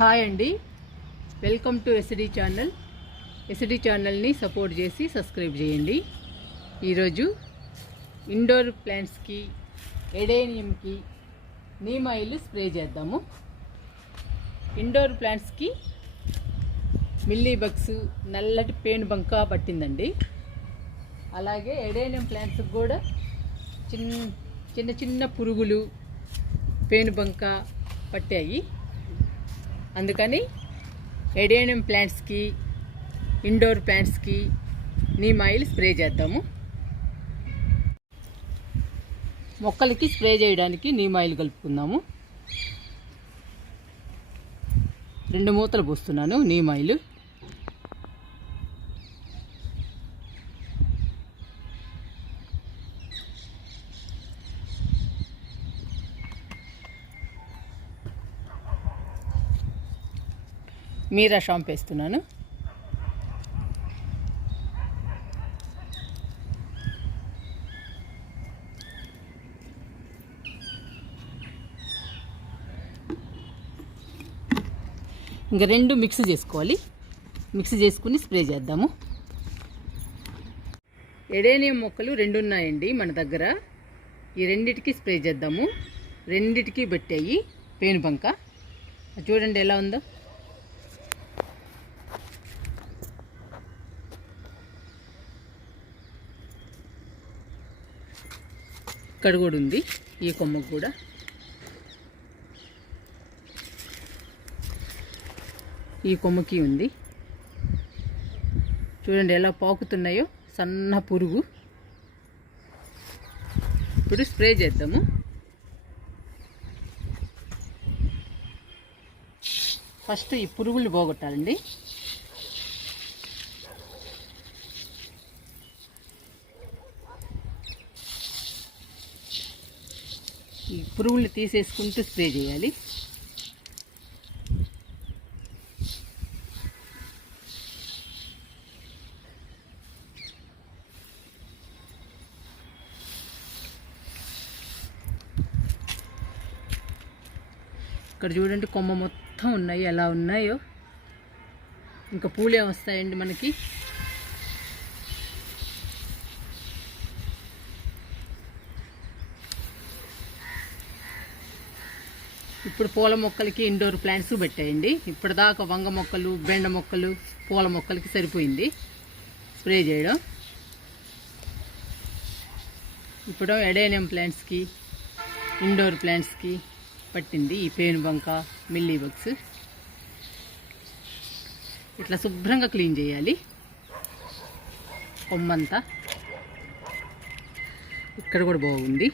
Hi అండి, welcome to SD channel. SD ఛానల్ని support చేసి సబ్స్క్రైబ్ చేయండి. ఈరోజు ఇండోర్ ప్లాంట్స్కి ఎడేనియంకి నీమ్ ఆయిల్ స్ప్రే చేద్దాము. ఇండోర్ ప్లాంట్స్కి మిల్లీ బగ్స్, నల్లటి పేను బంక పట్టిందండి. అలాగే ఎడేనియం ప్లాంట్స్కి కూడా చిన్న చిన్న పురుగులు, పేను బంక పట్టాయి. అందుకని adenium ప్లాంట్స్కి, indoor ప్లాంట్స్కి neem oil spray చేద్దాము. మొక్కలకి స్ప్రే చేయడానికి నీమ్ ఆయిల్ కలుపుకుందాము. 2 మూతలు పోస్తున్నాను నీమ్ ఆయిల్. మీరా షాంపు వేస్తున్నాను. ఇంకా 2 మిక్స్ చేసుకోవాలి. మిక్స్ చేసుకుని స్ప్రే చేద్దాము. ఎడేనియం మొక్కలు 2 ఉన్నాయండి మన దగ్గర. ఈ 2టికి స్ప్రే చేద్దాము. 2టికి పెట్టాయి పేను బంక. చూడండి ఎలా ఉందో. ఇక్కడ కూడా ఉంది, ఈ కొమ్మకు కూడా. ఈ కొమ్మకి ఉంది. చూడండి ఎలా పాకుతున్నాయో, సన్న పురుగు. ఇప్పుడు స్ప్రే చేద్దాము. ఫస్ట్ ఈ పురుగులు పోగొట్టాలండి. ఈ పురుగులు తీసేసుకుంటూ స్ప్రే చేయాలి. ఇక్కడ చూడండి కొమ్మ మొత్తం ఉన్నాయి, ఎలా ఉన్నాయో. ఇంకా పూలే వస్తాయండి మనకి. ఇప్పుడు పూల మొక్కలకి ఇండోర్ ప్లాంట్స్ పెట్టాయండి. ఇప్పటిదాకా వంగ మొక్కలు, బెండ మొక్కలు, పూల మొక్కలకి సరిపోయింది స్ప్రే చేయడం. ఇప్పుడు ఎడేనియం ప్లాంట్స్కి, ఇండోర్ ప్లాంట్స్కి పట్టింది ఈ పేను బంక, మిల్లీ బగ్స్. ఇట్లా శుభ్రంగా క్లీన్ చేయాలి కొమ్మంతా. ఇక్కడ కూడా బాగుంది.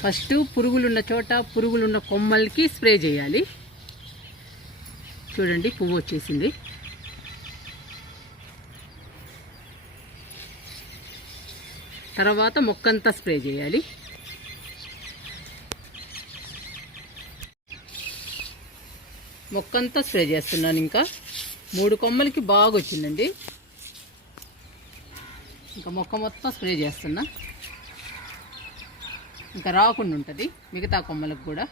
ఫస్ట్ పురుగులున్న చోట, పురుగులున్న కొమ్మలకి స్ప్రే చేయాలి. చూడండి పువ్వు వచ్చేసింది. తర్వాత మొక్కంతా స్ప్రే చేయాలి. మొక్కంతా స్ప్రే చేస్తున్నాను. ఇంకా 3 కొమ్మలకి బాగా వచ్చిందండి. ఇంకా మొక్క మొత్తం స్ప్రే చేస్తున్నా. ఇంకా రాకుండా ఉంటుంది మిగతా కొమ్మలకు కూడా.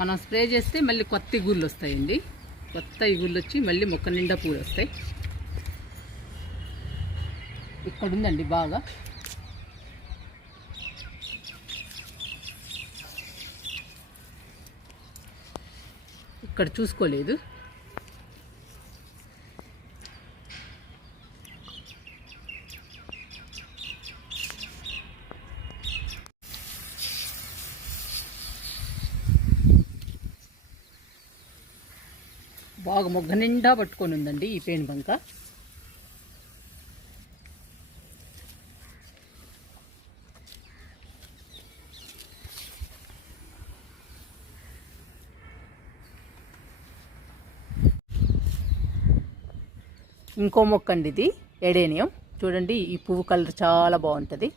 మనం స్ప్రే చేస్తే మళ్ళీ కొత్త ఇగుళ్ళు వస్తాయండి. కొత్త ఇగుళ్ళు వచ్చి మళ్ళీ మొక్క నిండా పూలు వస్తాయి. ఇక్కడ ఉందండి బాగా. ఇక్కడ చూసుకోలేదు. బాగా మొగ్గ నిండా పట్టుకొని ఉందండి ఈ పేను బంక. ఇంకో మొక్క అండి ఇది, ఎడేనియం. చూడండి ఈ పువ్వు కలర్ చాలా బాగుంటుంది.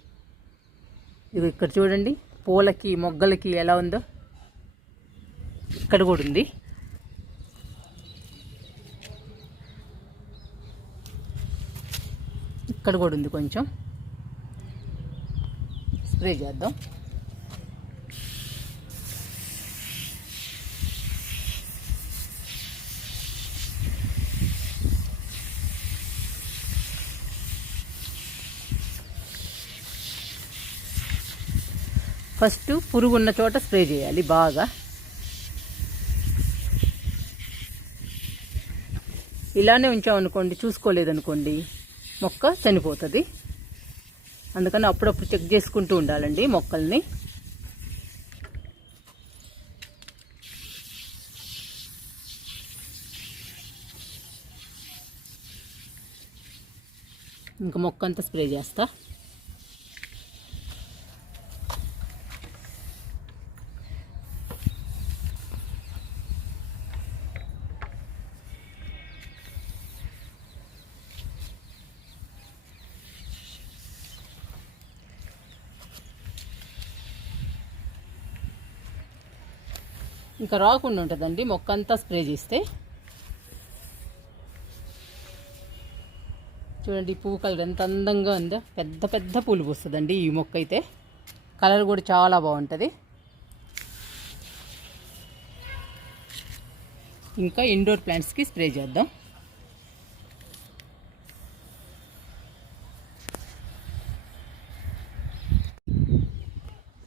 ఇది ఇక్కడ చూడండి, పూలకి మొగ్గలకి ఎలా ఉందో. ఇక్కడ కూడా ఉంది. ఇక్కడ కూడా ఉంది. కొంచెం స్ప్రే చేద్దాం. ఫస్ట్ పురుగు ఉన్న చోట స్ప్రే చేయాలి బాగా. ఇలానే ఉంచామనుకోండి, చూసుకోలేదనుకోండి, మొక్క చనిపోతుంది. అందుకని అప్పుడప్పుడు చెక్ చేసుకుంటూ ఉండాలండి మొక్కల్ని. ఇంకా మొక్క అంతా స్ప్రే చేస్తా. ఇంకా రాకుండా ఉంటుందండి మొక్క అంతా స్ప్రే చేస్తే. చూడండి పువ్వు కలర్ ఎంత అందంగా ఉందో. పెద్ద పెద్ద పూలు పూస్తుందండి ఈ మొక్క అయితే. కలర్ కూడా చాలా బాగుంటుంది. ఇంకా ఇండోర్ ప్లాంట్స్కి స్ప్రే చేద్దాం.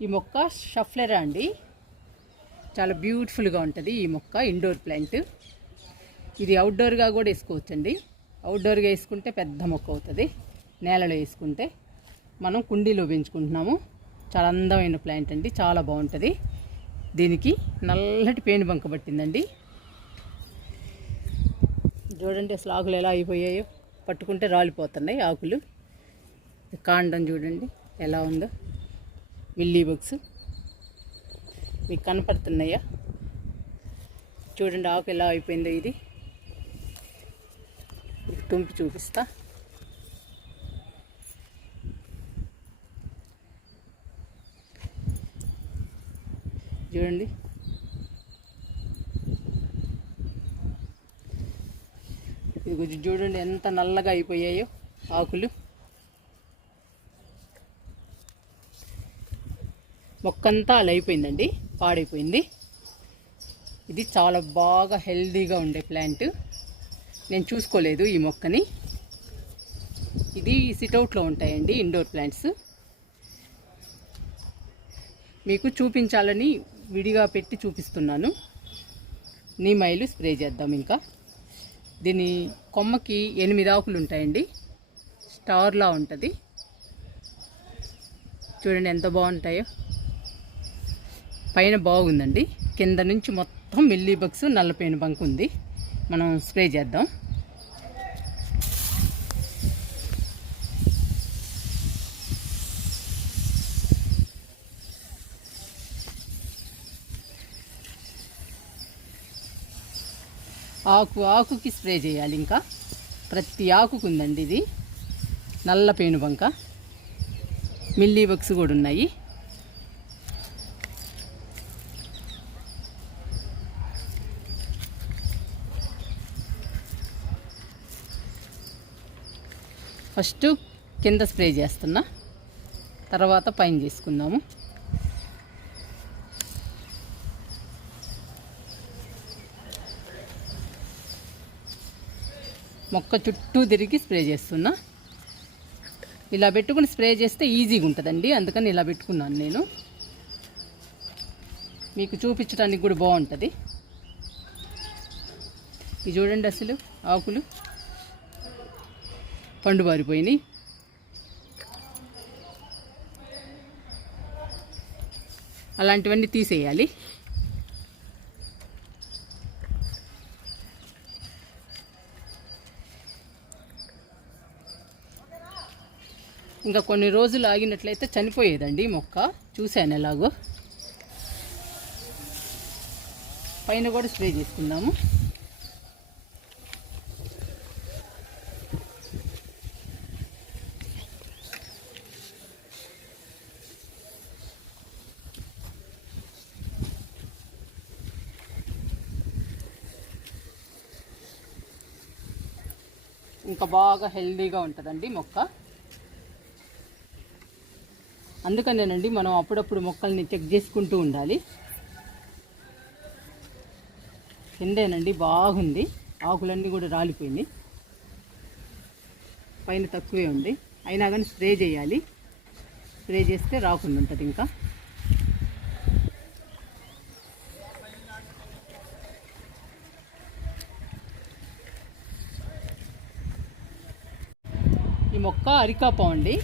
ఈ మొక్క షఫ్లెరా అండి. చాలా బ్యూటిఫుల్గా ఉంటుంది ఈ మొక్క. ఇండోర్ ప్లాంట్ ఇది. అవుట్డోర్గా కూడా వేసుకోవచ్చండి. అవుట్డోర్గా వేసుకుంటే పెద్ద మొక్క అవుతుంది. నేలలో వేసుకుంటే, మనం కుండీలో పెంచుకుంటున్నాము. చాలా అందమైన ప్లాంట్ అండి, చాలా బాగుంటుంది. దీనికి నల్లటి పేనుబంక పట్టిందండి. చూడండి అసలు ఆకులు ఎలా అయిపోయాయో. పట్టుకుంటే రాలిపోతున్నాయి ఆకులు. కాండం చూడండి ఎలా ఉందో. మిల్లీ బగ్స్ మీకు కనపడుతున్నాయా? చూడండి ఆకు ఎలా అయిపోయిందో. ఇది తుంపి చూపిస్తా. చూడండి ఇది కొంచెం చూడండి ఎంత నల్లగా అయిపోయాయో ఆకులు. మొక్కంతా అలా అయిపోయిందండి, పాడైపోయింది. ఇది చాలా బాగా హెల్దీగా ఉండే ప్లాంట్. నేను చూసుకోలేదు ఈ మొక్కని. ఇది సిట్అవుట్లో ఉంటాయండి ఇండోర్ ప్లాంట్స్. మీకు చూపించాలని విడిగా పెట్టి చూపిస్తున్నాను. నీమైలు స్ప్రే చేద్దాం. ఇంకా దీని కొమ్మకి 8 ఆకులు ఉంటాయండి. స్టార్లా ఉంటుంది. చూడండి ఎంత బాగుంటాయో. పైన బాగుందండి, కింద నుంచి మొత్తం మిల్లీ బగ్స్, నల్ల పేనుబంక ఉంది. మనం స్ప్రే చేద్దాం. ఆకుకి స్ప్రే చేయాలి. ఇంకా ప్రతి ఆకుకు ఉందండి ఇది నల్ల పేనుబంక. మిల్లీ బగ్స్ కూడా ఉన్నాయి. ఫస్ట్ కింద స్ప్రే చేస్తున్నా, తర్వాత పైన చేసుకుందాము. మొక్క చుట్టూ తిరిగి స్ప్రే చేస్తున్నా. ఇలా పెట్టుకుని స్ప్రే చేస్తే ఈజీగా ఉంటుందండి, అందుకని ఇలా పెట్టుకున్నాను నేను. మీకు చూపించడానికి కూడా బాగుంటుంది. ఇది చూడండి అసలు ఆకులు పండు బారిపోయినాయి. అలాంటివన్నీ తీసేయాలి. ఇంకా కొన్ని రోజులు ఆగినట్లయితే చనిపోయేదండి మొక్క. చూశాను ఎలాగో. పైన కూడా స్ప్రే చేసుకుందాము. ఇంకా బాగా హెల్దీగా ఉంటుందండి మొక్క. అందుకనేనండి మనం అప్పుడప్పుడు మొక్కల్ని చెక్ చేసుకుంటూ ఉండాలి. కిందేనండి బాగుంది, ఆకులన్నీ కూడా రాలిపోయింది, పైన తక్కువే ఉంది. అయినా కానీ స్ప్రే చేయాలి, స్ప్రే చేస్తే రాకుండా ఉంటుంది. ఇంకా ఈ మొక్క అరికాపం అండి.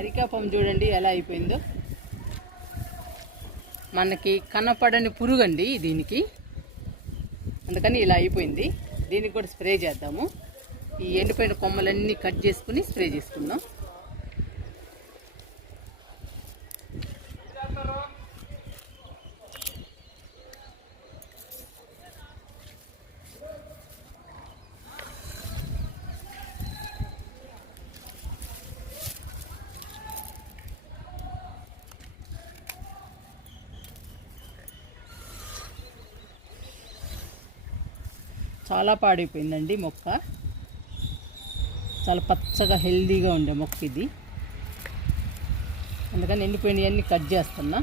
అరికాపం చూడండి ఎలా అయిపోయిందో. మనకి కనపడని పురుగు అండి దీనికి, అందుకని ఇలా అయిపోయింది. దీనికి కూడా స్ప్రే చేద్దాము. ఈ ఎండిపోయిన కొమ్మలన్నీ కట్ చేసుకుని స్ప్రే చేసుకుందాం. చాలా పాడైపోయిందండి మొక్క. చాలా పచ్చగా హెల్దీగా ఉండే మొక్క ఇది. అందుకని ఎండిపోయినవన్నీ కట్ చేస్తున్నా.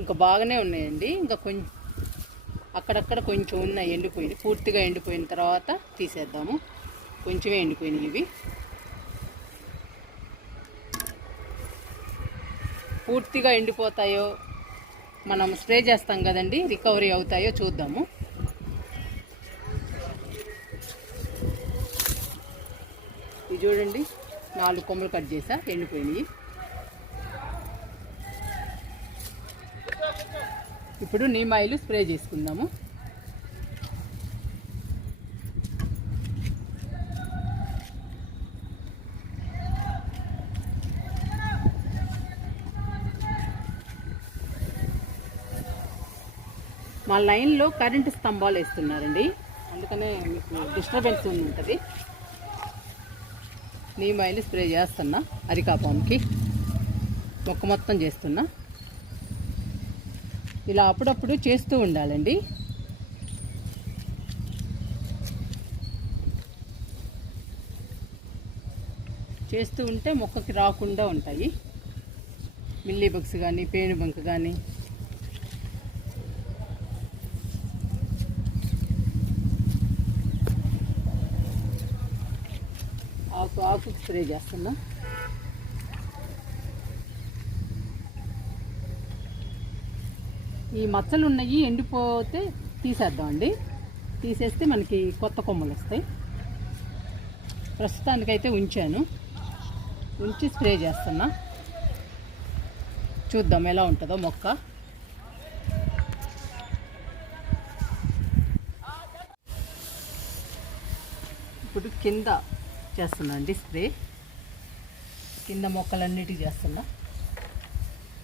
ఇంకా బాగానే ఉన్నాయండి. ఇంకా కొంచెం అక్కడక్కడ కొంచెం ఉన్నాయి ఎండిపోయింది. పూర్తిగా ఎండిపోయిన తర్వాత తీసేద్దాము. కొంచెమే ఎండిపోయినాయి ఇవి. పూర్తిగా ఎండిపోతాయో మనం స్ప్రే చేస్తాం కదండి, రికవరీ అవుతాయో చూద్దాము. ఇది చూడండి, 4 కొమ్మలు కట్ చేసా, ఎండిపోయినాయి. ఇప్పుడు నీమ్ ఆయిల్ స్ప్రే చేసుకుందాము. మా లైన్లో కరెంటు స్తంభాలు వేస్తున్నారండి, అందుకనే మీకు డిస్టర్బెన్స్ ఉంటుంది. నీమ్ ఆయిల్ స్ప్రే చేస్తున్నా అరికాపాముకి, మొక్క మొత్తం చేస్తున్నా. ఇలా అప్పుడప్పుడు చేస్తూ ఉండాలండి. చేస్తూ ఉంటే మొక్కకి రాకుండా ఉంటాయి మిల్లీ బగ్స్ కానీ పేనుబంక కానీ. ఆకు స్ప్రే చేస్తున్నా. ఈ మచ్చలు ఉన్నాయి, ఎండిపోతే తీసేద్దామండి. తీసేస్తే మనకి కొత్త కొమ్మలు వస్తాయి. ప్రస్తుతానికైతే ఉంచాను, ఉంచి స్ప్రే చేస్తున్నా. చూద్దాం ఎలా ఉంటుందో మొక్క. ఇప్పుడు కింద చేస్తున్నా అండి స్ప్రే. కింద మొక్కలన్నిటికీ చేస్తున్నా,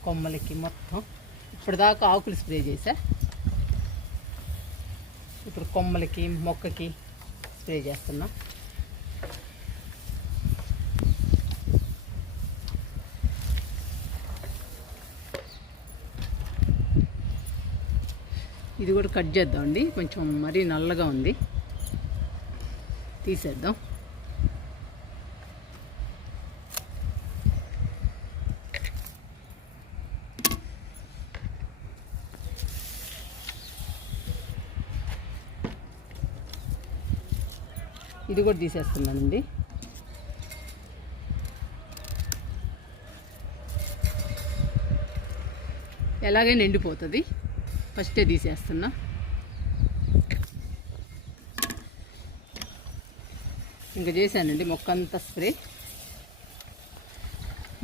కొమ్మలకి మొత్తం. ఇప్పటిదాకా ఆకులు స్ప్రే చేశా, ఇప్పుడు కొమ్మలకి మొక్కకి స్ప్రే చేస్తున్నా. ఇది కూడా కట్ చేద్దామండి, కొంచెం మరీ నల్లగా ఉంది, తీసేద్దాం. ఇది కూడా తీసేస్తున్నానండి. ఎలాగైనా ఎండిపోతుంది, ఫస్టే తీసేస్తున్నా. ఇంకా చేశానండి మొక్క అంతా స్ప్రే.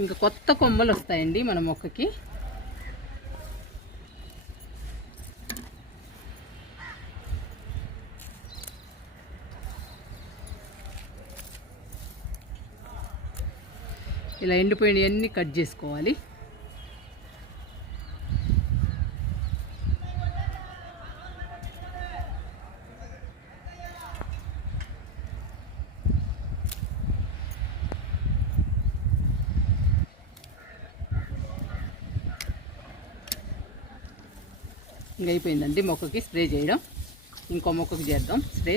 ఇంకా కొత్త కొమ్మలు వస్తాయండి మన మొక్కకి. ఇలా ఎండిపోయినవన్నీ కట్ చేసుకోవాలి. ఇంక అయిపోయిందండి మొక్కకి స్ప్రే చేయడం. ఇంకో మొక్కకి చేద్దాం స్ప్రే.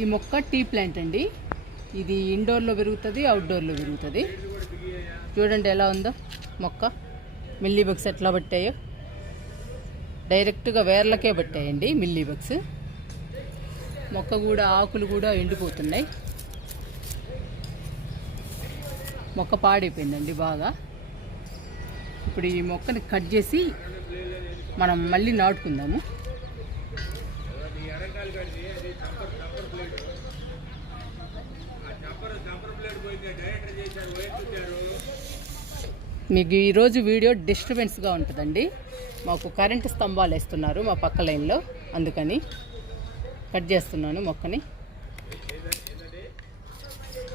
ఈ మొక్క టీ ప్లాంట్ అండి. ఇది ఇండోర్లో పెరుగుతుంది, అవుట్డోర్లో పెరుగుతుంది. చూడండి ఎలా ఉందో మొక్క. మిల్లీ బగ్స్ ఎట్లా పట్టాయో, డైరెక్ట్గా వేర్లకే పట్టాయండి మిల్లీ బగ్స్. మొక్క కూడా ఆకులు కూడా ఎండిపోతున్నాయి. మొక్క పాడైపోయిందండి బాగా. ఇప్పుడు ఈ మొక్కని కట్ చేసి మనం మళ్ళీ నాటుకుందాము. మీకు ఈరోజు వీడియో డిస్టర్బెన్స్గా ఉంటుందండి. మాకు కరెంటు స్తంభాలు వేస్తున్నారు మా పక్క లైన్లో, అందుకని కట్ చేస్తున్నాను మొక్కని.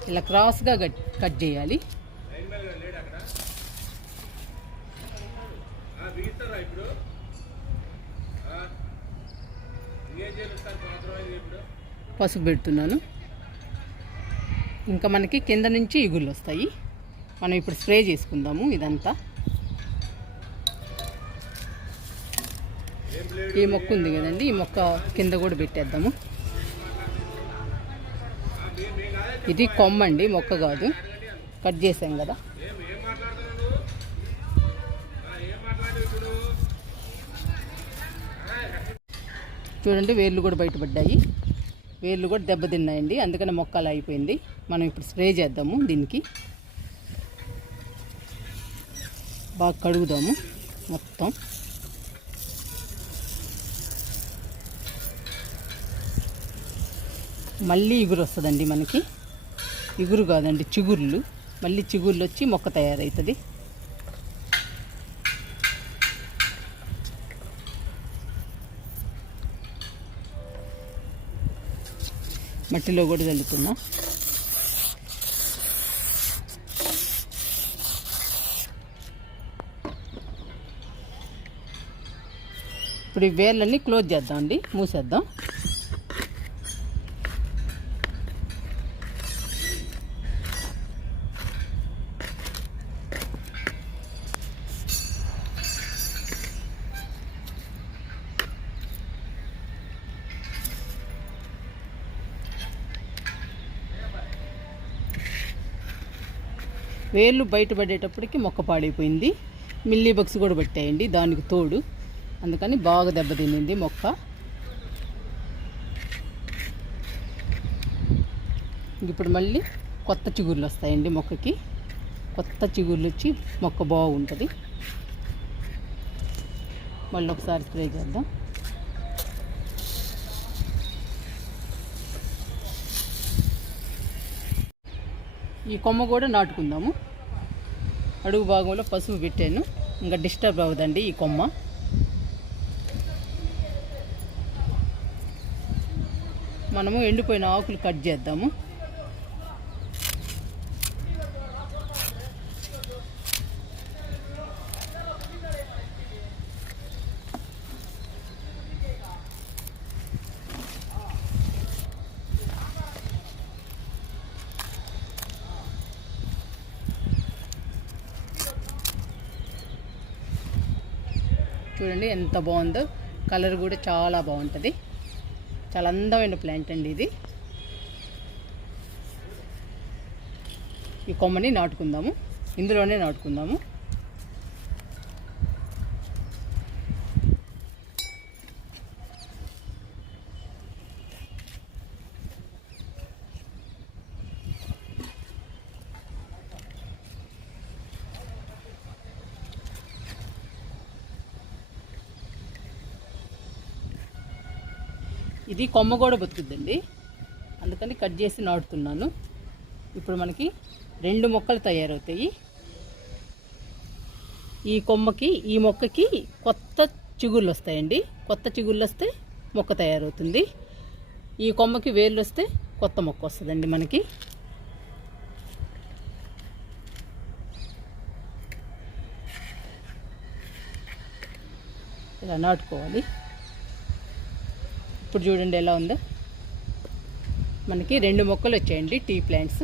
ఇలా క్రాస్గా కట్ చేయాలి. పసుపు పెడుతున్నాను. ఇంకా మనకి కింద నుంచి ఇగుళ్ళు వస్తాయి. మనం ఇప్పుడు స్ప్రే చేసుకుందాము ఇదంతా. ఈ మొక్క ఉంది కదండి, ఈ మొక్క కింద కూడా పెట్టేద్దాము. ఇది కొమ్మ అండి, మొక్క కాదు. కట్ చేసాం కదా. చూడండి వేర్లు కూడా బయటపడ్డాయి. వేర్లు కూడా దెబ్బతిన్నాయండి, అందుకని మొక్క అలా అయిపోయింది. మనం ఇప్పుడు స్ప్రే చేద్దాము. దీనికి బాగా కడుగుదాము మొత్తం. మళ్ళీ ఇగురు వస్తుందండి మనకి. ఇగురు కాదండి, చిగుర్లు. మళ్ళీ చిగుర్లు వచ్చి మొక్క తయారవుతుంది. మట్టిలో కూడా చల్లుతున్నా. ఇప్పుడు ఈ వేర్లన్నీ క్లోజ్ చేద్దాం అండి, మూసేద్దాం. వేర్లు బయటపడేటప్పటికి మొక్క పాడైపోయింది. మిల్లీ బగ్స్ కూడా పట్టాయండి దానికి తోడు, అందుకని బాగా దెబ్బతినింది మొక్క. ఇప్పుడు మళ్ళీ కొత్త చిగుర్లు వస్తాయండి మొక్కకి. కొత్త చిగుర్లు వచ్చి మొక్క బాగుంటుంది. మళ్ళీ ఒకసారి స్ప్రే చేద్దాం. ఈ కొమ్మ కూడా నాటుకుందాము. అడుగు భాగంలో పసుపు పెట్టాను, ఇంకా డిస్టర్బ్ అవ్వదండి ఈ కొమ్మ. మనము ఎండిపోయిన ఆకులు కట్ చేద్దాము. చూడండి ఎంత బాగుందో, కలర్ కూడా చాలా బాగుంటుంది. చాలా అందమైన ప్లాంట్ అండి ఇది. ఈ కొమ్మని నాటుకుందాము, ఇందులోనే నాటుకుందాము. ఇది కొమ్మ కూడా బతుకుద్దండి, అందుకని కట్ చేసి నాటుతున్నాను. ఇప్పుడు మనకి 2 మొక్కలు తయారవుతాయి. ఈ కొమ్మకి ఈ మొక్కకి కొత్త చిగుళ్ళు వస్తాయండి. కొత్త చిగుళ్ళు వస్తే మొక్క తయారవుతుంది. ఈ కొమ్మకి వేర్లు వస్తే కొత్త మొక్క వస్తుందండి మనకి. ఇలా నాటుకోవాలి. ఇప్పుడు చూడండి ఎలా ఉందో, మనకి 2 మొక్కలు వచ్చాయండి టీ ప్లాంట్స్.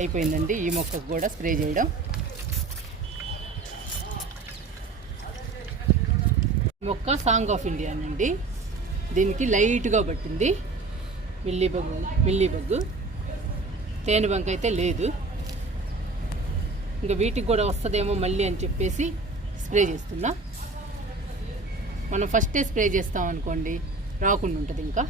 అయిపోయిందండి ఈ మొక్కకు కూడా స్ప్రే చేయడం. మొక్క సాంగ్ ఆఫ్ ఇండియా అండి. దీనికి లైట్గా పట్టింది మిల్లీబగ్గు. తేనెబంక అయితే లేదు. ఇంకా వీటికి కూడా వస్తుందేమో మళ్ళీ అని చెప్పేసి స్ప్రే చేస్తున్నా. మనం ఫస్టే స్ప్రే చేస్తాం అనుకోండి రాకుండా ఉంటుంది. ఇంకా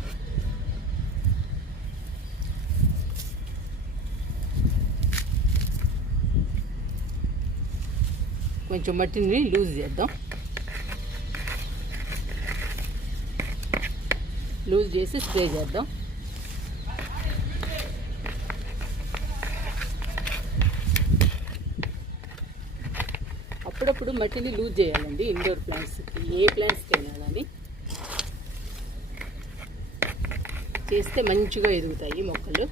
కొంచెం మట్టిని లూజ్ చేద్దాం. లూజ్ చేసి స్ప్రే చేద్దాం. అప్పుడప్పుడు మట్టిని లూజ్ చేయాలండి ఇండోర్ ప్లాంట్స్కి, ఏ ప్లాంట్స్కి అయినా కానీ చేస్తే మంచిగా ఎదుగుతాయి మొక్కలు.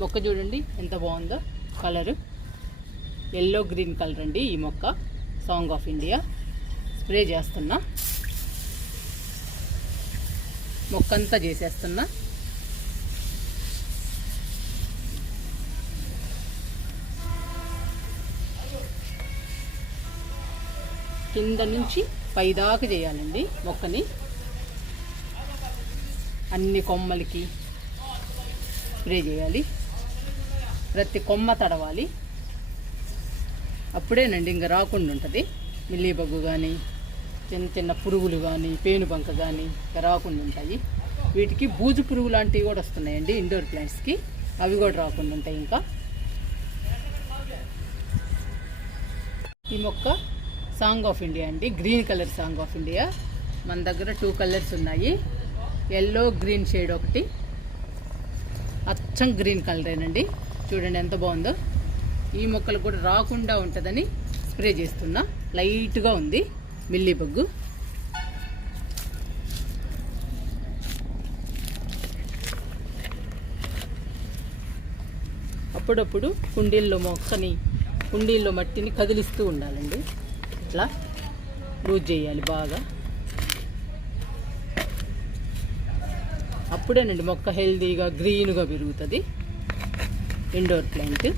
మొక్క చూడండి ఎంత బాగుందో, కలరు ఎల్లో గ్రీన్ కలర్ అండి ఈ మొక్క. సాంగ్ ఆఫ్ ఇండియా స్ప్రే చేస్తున్నా. మొక్కంతా చేసేస్తున్నా. కింద నుంచి పైదాకా చేయాలండి మొక్కని. అన్ని కొమ్మలకి స్ప్రే చేయాలి. ప్రతి కొమ్మ తడవాలి. అప్పుడేనండి ఇంకా రాకుండా ఉంటుంది. మిల్లీబగ్గు కానీ చిన్న చిన్న పురుగులు కానీ పేనుబంక కానీ రాకుండా ఉంటాయి. వీటికి బూజు పురుగు లాంటివి కూడా వస్తున్నాయండి ఇండోర్ ప్లాంట్స్కి. అవి కూడా రాకుండా ఉంటాయి. ఇంకా ఈ మొక్క సాంగ్ ఆఫ్ ఇండియా అండి, green colour song of India. మన దగ్గర 2 కలర్స్ ఉన్నాయి. ఎల్లో గ్రీన్ షేడ్ ఒకటి, అచ్చం గ్రీన్ కలరేనండి. చూడండి ఎంత బాగుందో. ఈ మొక్కలు కూడా రాకుండా ఉంటుందని స్ప్రే చేస్తున్నా. లైట్గా ఉంది మిల్లీబగ్గు. అప్పుడప్పుడు కుండీల్లో మట్టిని కదిలిస్తూ ఉండాలండి. ఇట్లా లూజ్ చేయాలి బాగా. అప్పుడేనండి మొక్క హెల్తీగా గ్రీన్గా పెరుగుతుంది ఇండోర్ ప్లాంట్.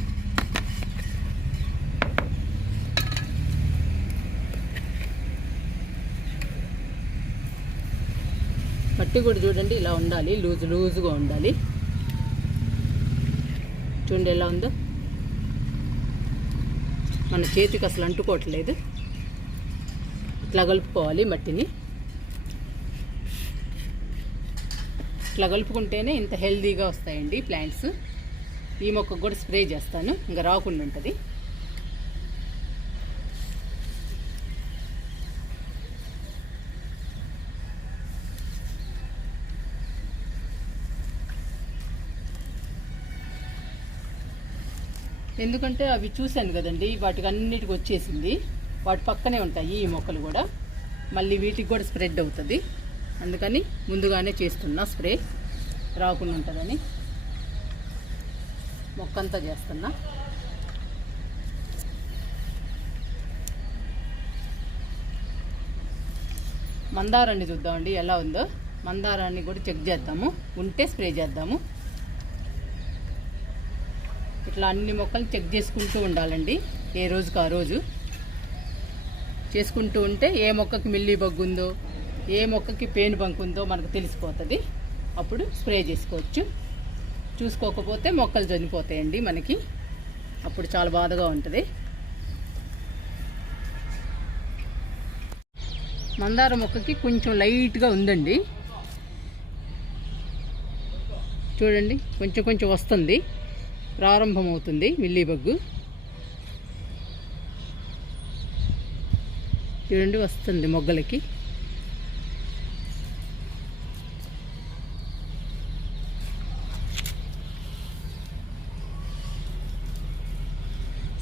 మట్టి కూడా చూడండి ఇలా ఉండాలి, లూజుగా ఉండాలి. చూడండి ఎలా ఉందో. మన చేతికి అసలు అంటుకోవట్లేదు. ఇట్లా కలుపుకోవాలి మట్టిని. ఇట్లా కలుపుకుంటేనే ఇంత హెల్తీగా వస్తాయండి ప్లాంట్స్. ఈ మొక్కకు కూడా స్ప్రే చేస్తాను, ఇంకా రాకుండా ఉంటుంది. ఎందుకంటే అవి చూశాను కదండి, వాటికి అన్నిటికి వచ్చేసింది. వాటి పక్కనే ఉంటాయి ఈ మొక్కలు కూడా. మళ్ళీ వీటికి కూడా స్ప్రెడ్ అవుతుంది. అందుకని ముందుగానే చేస్తున్నా స్ప్రే, రాకుండా ఉంటుందని. మొక్కంతా చేస్తున్నా. మందారాన్ని చూద్దామండి ఎలా ఉందో. మందారాన్ని కూడా చెక్ చేద్దాము, ఉంటే స్ప్రే చేద్దాము. ఇట్లా అన్ని మొక్కలు చెక్ చేసుకుంటూ ఉండాలండి, ఏ రోజుకి ఆ రోజు చేసుకుంటూ ఉంటే ఏ మొక్కకి మిల్లీబగ్గు ఉందో, ఏ మొక్కకి పేనుబంక ఉందో మనకు తెలిసిపోతుంది. అప్పుడు స్ప్రే చేసుకోవచ్చు. చూసుకోకపోతే మొక్కలు చనిపోతాయండి మనకి. అప్పుడు చాలా బాధగా ఉంటుంది. మందార మొక్కకి కొంచెం లైట్గా ఉందండి. చూడండి కొంచెం కొంచెం వస్తుంది, ప్రారంభమవుతుంది మిల్లీబగ్గు. చూడండి వస్తుంది మొగ్గలకి.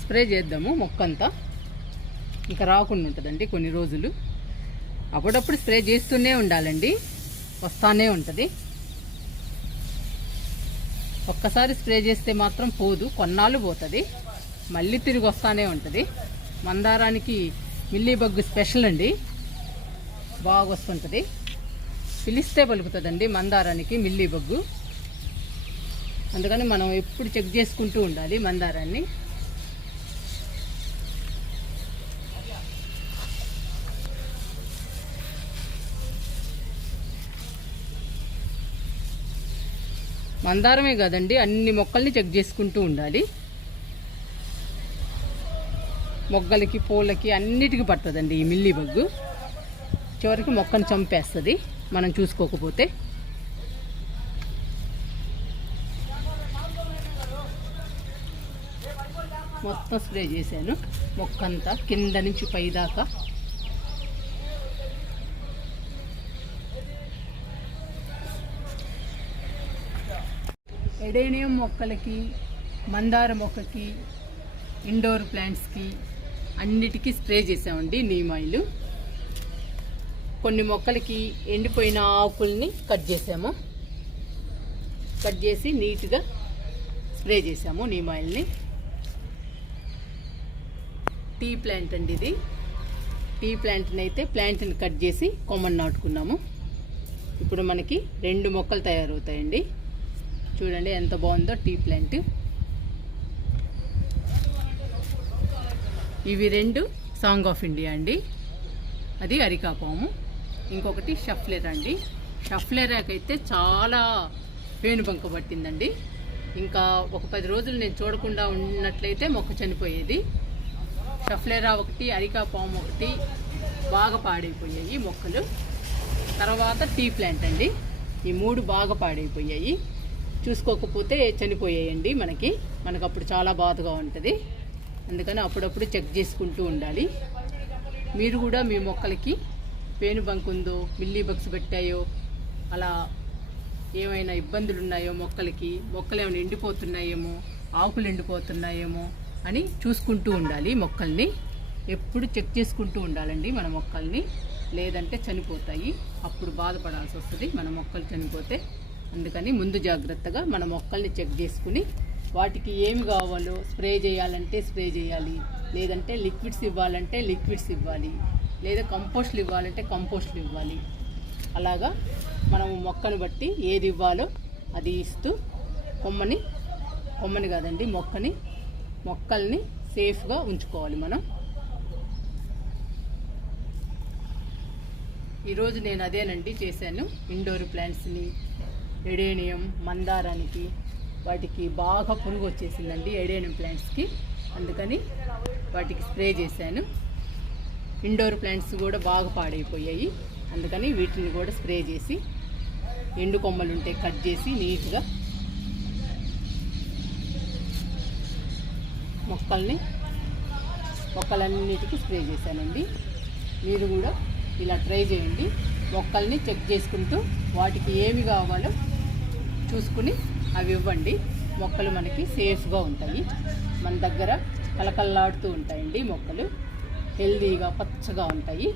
స్ప్రే చేద్దాము మొక్కంతా, ఇంకా రాకుండా ఉంటుందండి కొన్ని రోజులు. అప్పుడప్పుడు స్ప్రే చేస్తూనే ఉండాలండి, వస్తానే ఉంటుంది. ఒక్కసారి స్ప్రే చేస్తే మాత్రం పోదు, కొన్నాళ్ళు పోతుంది, మళ్ళీ తిరిగి వస్తానే ఉంటుంది. మందారానికి మిల్లీబగ్గు స్పెషల్ అండి, బాగా వస్తుంటుంది. పిలిస్తే పలుకుతుందండి మందారానికి మిల్లీ బగ్గు. అందుకని మనం ఎప్పుడు చెక్ చేసుకుంటూ ఉండాలి మందారాన్ని. మందారమే కాదండి, అన్ని మొక్కల్ని చెక్ చేసుకుంటూ ఉండాలి. మొగ్గలకి పూలకి అన్నిటికీ పడుతుందండి ఈ మిల్లీ బగ్గు. చివరికి మొక్కను చంపేస్తుంది మనం చూసుకోకపోతే. మొత్తం స్ప్రే చేశాను మొక్కంతా కింద నుంచి పైదాకా. ఎడేనియం మొక్కలకి, మందార మొక్కకి, ఇండోర్ ప్లాంట్స్కి అన్నిటికీ స్ప్రే చేసామండి నీమ్ ఆయిల్. కొన్ని మొక్కలకి ఎండిపోయిన ఆకుల్ని కట్ చేసాము, కట్ చేసి నీట్గా స్ప్రే చేసాము నీమ్ ఆయిల్ని. టీ ప్లాంట్ అండి ఇది. టీ ప్లాంట్ని అయితే ప్లాంట్ని కట్ చేసి కొమ్మని నాటుకున్నాము. ఇప్పుడు మనకి 2 మొక్కలు తయారవుతాయండి. చూడండి ఎంత బాగుందో టీ ప్లాంట్. ఇవి 2 సాంగ్ ఆఫ్ ఇండియా అండి. అది అరికాపాము. ఇంకొకటి షఫ్లెరా అండి. షఫ్లెరాకైతే చాలా పేనుబంక పట్టిందండి. ఇంకా ఒక 10 రోజులు నేను చూడకుండా ఉన్నట్లయితే మొక్క చనిపోయేది. షఫ్లెరా ఒకటి, అరికాపాము ఒకటి బాగా పాడైపోయాయి మొక్కలు. తర్వాత టీ ప్లాంట్ అండి. ఈ 3 బాగా పాడైపోయాయి. చూసుకోకపోతే చనిపోయాయండి మనకు అప్పుడు చాలా బాధగా ఉంటుంది. అందుకని అప్పుడప్పుడు చెక్ చేసుకుంటూ ఉండాలి. మీరు కూడా మీ మొక్కలకి పేనుబంక ఉందో, మిల్లీ బగ్స్ పెట్టాయో, అలా ఏమైనా ఇబ్బందులు ఉన్నాయో మొక్కలు ఏమైనా ఎండిపోతున్నాయేమో, ఆకులు ఎండిపోతున్నాయేమో అని చూసుకుంటూ ఉండాలి. మొక్కల్ని ఎప్పుడు చెక్ చేసుకుంటూ ఉండాలండి మన మొక్కల్ని. లేదంటే చనిపోతాయి. అప్పుడు బాధపడాల్సి వస్తుంది మన మొక్కలు చనిపోతే. అందుకని ముందు జాగ్రత్తగా మన మొక్కల్ని చెక్ చేసుకుని వాటికి ఏమి కావాలో స్ప్రే చేయాలంటే స్ప్రే చేయాలి, లేదంటే లిక్విడ్స్ ఇవ్వాలంటే లిక్విడ్స్ ఇవ్వాలి, లేదా కంపోస్ట్లు ఇవ్వాలంటే కంపోస్ట్లు ఇవ్వాలి. అలాగా మనము మొక్కను బట్టి ఏది ఇవ్వాలో అది ఇస్తూ కొమ్మని కాదండి మొక్కల్ని సేఫ్గా ఉంచుకోవాలి మనం. ఈరోజు నేను అదేనండి చేశాను. ఇండోర్ ప్లాంట్స్ని, ఎడేనియం, మందారానికి వాటికి బాగా పురుగు వచ్చేసిందండి ఎడేనియం ప్లాంట్స్కి. అందుకని వాటికి స్ప్రే చేశాను. ఇండోర్ ప్లాంట్స్ కూడా బాగా పాడైపోయాయి. అందుకని వీటిని కూడా స్ప్రే చేసి ఎండు కొమ్మలు ఉంటే కట్ చేసి నీట్గా మొక్కలన్నిటికీ స్ప్రే చేశానండి. మీరు కూడా ఇలా ట్రై చేయండి. మొక్కల్ని చెక్ చేసుకుంటూ వాటికి ఏమి కావాలో చూసుకుని అవి ఇవ్వండి. మొక్కలు మనకి సేఫ్గా ఉంటాయి. మన దగ్గర కలకల్లాడుతూ ఉంటాయండి మొక్కలు. హెల్దీగా పచ్చగా ఉంటాయి.